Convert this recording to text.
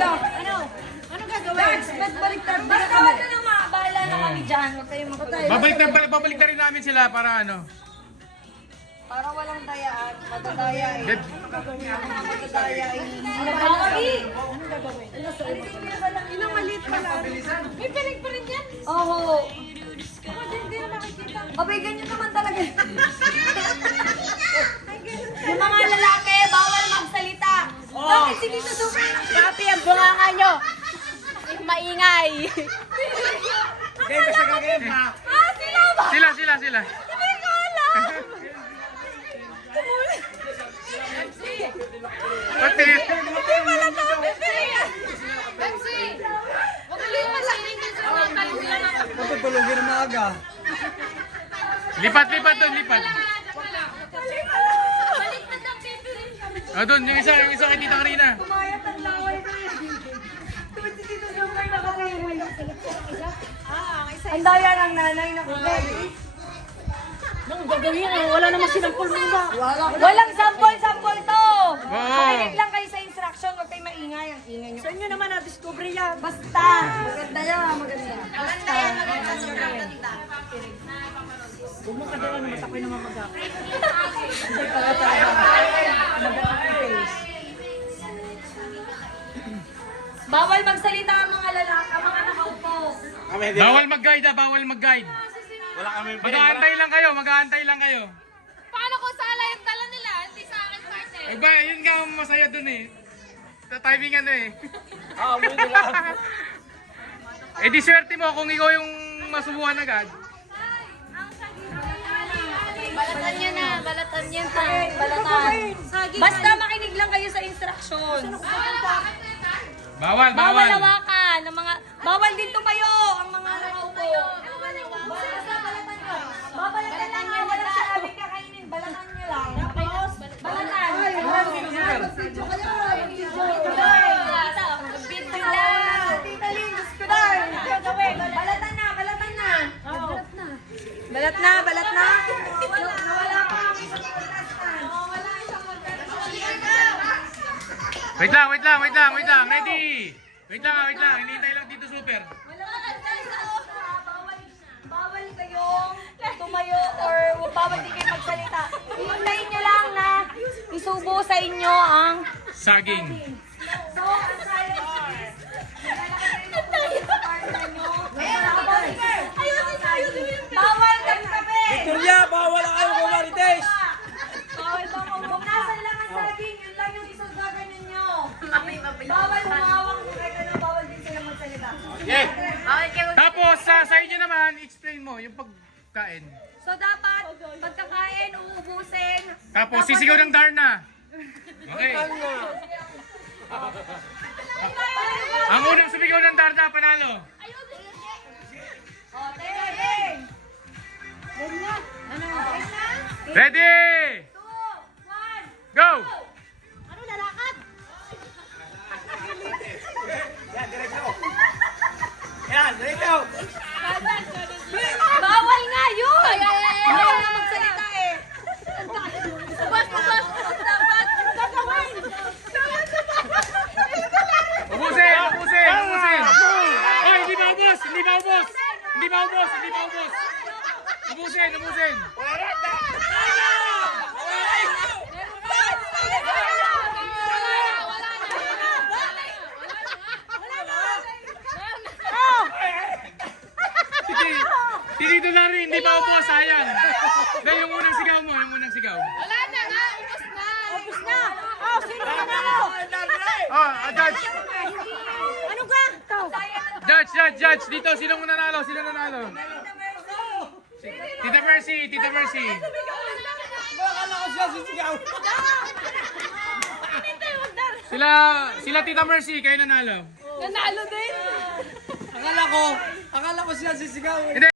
Ano? Ano gagawin? Baliktad na kami. Basta na nga, bahala na kami dyan. Huwag kayong magpatay. Babalik na rin namin sila para ano. Para walang dayaan, matadaya eh. Dead. Matadaya eh. Ano ba gagawin? Ilang maliit pa lang. May pinig pa rin yan. Oo. Ako din, hindi na nakikita. Abay, ganyan naman talaga. Yung mga lalaki, bawal magsalita. Bakit si Tito Super? Papi, ang bunganga nyo. Maingay. Ah, sila ba? Sila. Hindi ko alam. Pati. Pepsi. Huwag ka lang masakit din sa mga kaluyan ng Matutulogin na maaga. Lipat doon, lipat. baliktad ng pipirin. Ah, doon, yung isa kay Tita Karina. Kumayat ang laway na yun. Tuwid si Tito Super nakatayaway. Ang daya ng nanay na kumain. Nang gagawin wala namang sinampol mo ba? Walang sample to. Oo. Makinig lang kayo sa instruction, huwag kayo maingay. Ang ingay nyo. Sa inyo naman na-discover yan. Basta. Maganda yan, maganda. Basta. Huwag mo kadala naman ako'y naman mag-up. Bawal magsalita ang mga lalaki, ang mga nakaupo. Bawal mag-guide. Wala kami Mag-aantay lang kayo. Paano kung sala yung dala nila? Hindi sa akin partner. Eh ba, yun nga ang masaya dun eh. Timing ano eh. Amoy nila. Eh di swerte mo kung ikaw yung masubuhan agad. Balatan niya na. Balatan niya na. Balatan. Basta makinig lang kayo sa instructions. Bawal. Bawal hawakan ng mga, bawal din tumayo ang mga nakaupo. Basta balatan nyo. Babalatan lang nga, walang sinabing kakainin. Balatan nyo lang. Tapos, balatan. Video lang. Tita Lynn, Diyos ko na. Balatan na. Balat na. Nawala pa ang isang contestant. Wala isang contestant. Wait lang. Ready? Wait lang. Hinihintay lang Tito Super. Bawal kayong tumayo or bawal din kayo magsalita. Hintayin nyo lang na isubo sa inyo ang Saging. so, ang silence is bawal kape. Victoria, bawal ang kayo kumarites. Bawal ba mo? Kung nasan lang ang saging, yun lang yung isang gaganin nyo. Bawal humawak mo kahit ano, bawal din sila magsalita. Okay. Tapos sa inyo naman, explain mo yung pagkain. So dapat, pagkakain, uubusin. Tapos sisigaw ng Darna. Okay. Ang unang sumigaw ng Darna, panalo. O, tingin! Ready? 2, 1, Go! ano lalakad? Yan, diretso. Bawal nga yun! Bawal na magsalita eh. Bas, dapat. Gagawin. Ubusin! Oy, hindi ba ubos? Ubusin! Dito na rin, hindi ba ubos? Sayang. Dahil yung unang sigaw. Wala na nga. Ubus na. Oh, sino na nanalo? Judge. Ano ka? Judge. Dito, sino nanalo? Tita Mercy. Akala ko siya sisigaw. Sila Tita Mercy, kayo nanalo. Nanalo din. Akala ko siya sisigaw. Hindi.